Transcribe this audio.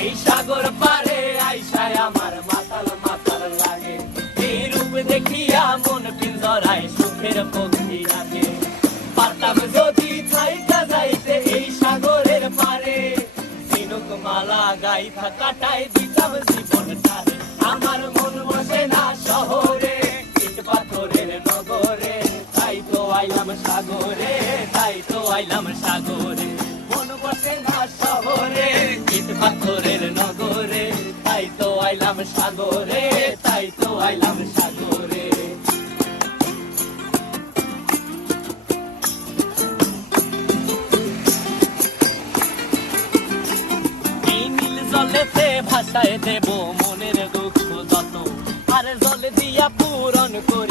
এই সাগর পারে আইসায় আমার মাতাল মাতাল লাগে, এই রূপ দেখিয়া মন পিঞ্জরায় সুখের পক্ষী রাখে। পারতাম যদি থাইকা যাইতে এই সাগরের পারে, ঝিনুক মালা গাইথা কাটাই দিতাম জীবনটারে। আমার মন বসে না শহরে, ইট পাথরের নগরে, তাই তো আইলাম সাগরে, তাই তো আইলাম সাগরে। মন বসে না শহরে, ইট পাথরের নগরে, তাই তো আইলাম সাগরে, তাই তো আইলাম সাগরে। এই নীল জলেতে ভাসায় দেব মনের দুঃখ যত, আর জল দিয়া পূরণ করে